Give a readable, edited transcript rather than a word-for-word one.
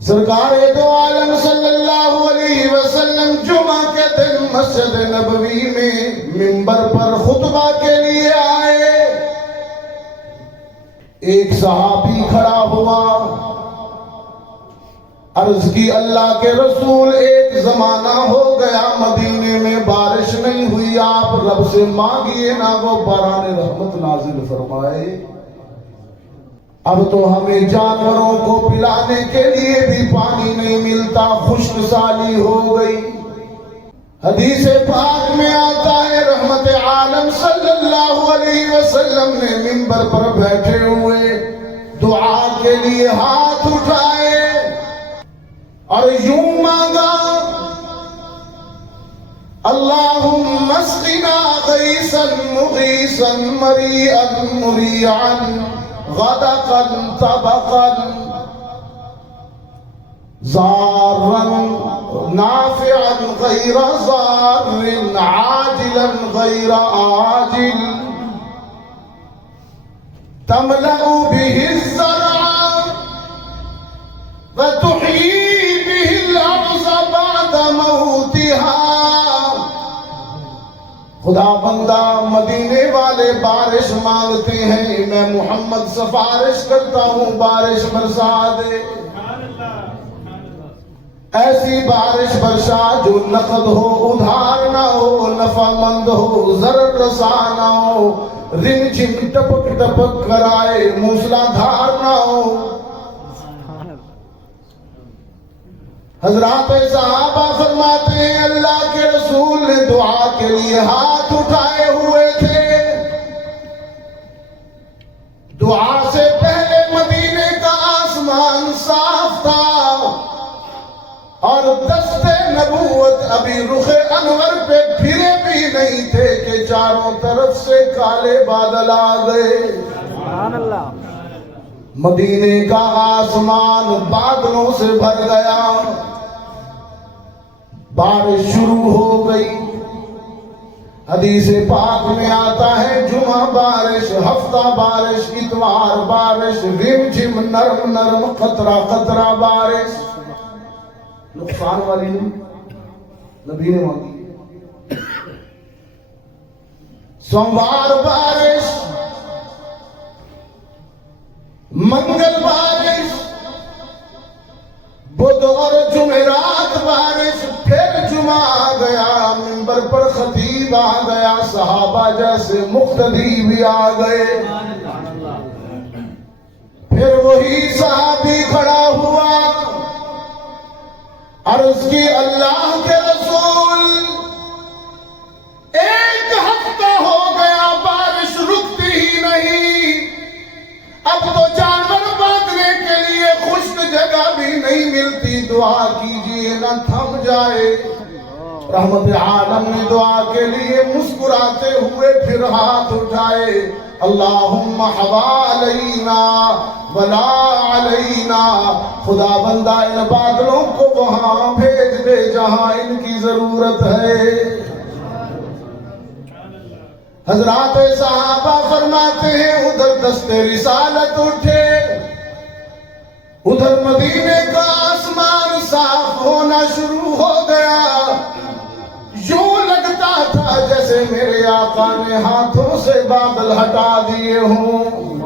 سرکار دو عالم صلی اللہ علیہ وسلم جمعہ کے دن مسجد نبوی میں منبر پر خطبہ کے لیے آئے. ایک صحابی کھڑا ہوا، عرض کی اللہ کے رسول ایک زمانہ ہو گیا مدینے میں بارش نہیں ہوئی، آپ رب سے مانگیے نا وہ باران رحمت نازل فرمائے. اب تو ہمیں جانوروں کو پلانے کے لیے بھی پانی نہیں ملتا، خشک سالی ہو گئی. حدیث پاک میں آتا ہے رحمت عالم صلی اللہ علیہ وسلم نے منبر پر بیٹھے ہوئے دعا کے لیے ہاتھ اٹھائے اور یوں مانگا، اللہم اسقنا غیثا مغیثا مریعا مریعا غدقا طبقا ضارا نافعا غیر ضار عاجلا غیر آجل تملأ به الزرع وتحيي به الأرض بعد موتها. خدا بندہ مدینے والے بارش مانگتے ہیں، میں محمد سفارش کرتا ہوں بارش برسا دے. ایسی بارش برسا جو نقد ہو، ادھار نہ ہو، نفع مند ہو، ضرر رسا نہ ہو، رم جھم ٹپک ٹپک کرائے، موسلا دھار نہ ہو. حضرات صحابہ فرماتے ہیں اللہ کے رسول نے دعا کے لیے ہاتھ اٹھائے ہوئے تھے. دعا سے پہلے مدینے کا آسمان صاف تھا اور دست نبوت ابھی رخ انور پہ پھرے بھی نہیں تھے کہ چاروں طرف سے کالے بادل آ گئے. سبحان اللہ. مدینے کا آسمان بادلوں سے بھر گیا، بارش شروع ہو گئی. حدیث پاک میں آتا ہے جمعہ بارش، ہفتہ بارش، اتوار بارش، رم جھم نرم نرم قطرہ قطرہ بارش. نقصان والی نہیں، نبی نے مانگی. سوموار بارش، منگل بارش، بدھ اور جمعرات بارش. پھر جمعہ آ گیا، منبر پر خطیب آ گیا، صحابہ جیسے مقتدی بھی آ گئے. پھر وہی صحابی کھڑا ہوا، عرض کی اللہ کے رسول ایک ہفتہ ہو گیا بارش رکتی ہی نہیں، اب تو جانور باندھنے کے لیے خشک جگہ بھی نہیں ملتی، دعا کیجیے نہ تھم جائے. رحمت عالم نے دعا کے لیے مسکراتے ہوئے پھر ہاتھ اٹھائے، اللہم حوالینا ولا علینا. خدا بندہ ان بادلوں کو وہاں بھیج دے جہاں ان کی ضرورت ہے. حضرات صحابہ فرماتے ہیں ادھر دست رسالت اٹھے، ادھر مدینے کا آسمان صاف ہونا شروع ہو گیا. یوں لگتا تھا جیسے میرے آقا نے ہاتھوں سے بادل ہٹا دیے ہوں.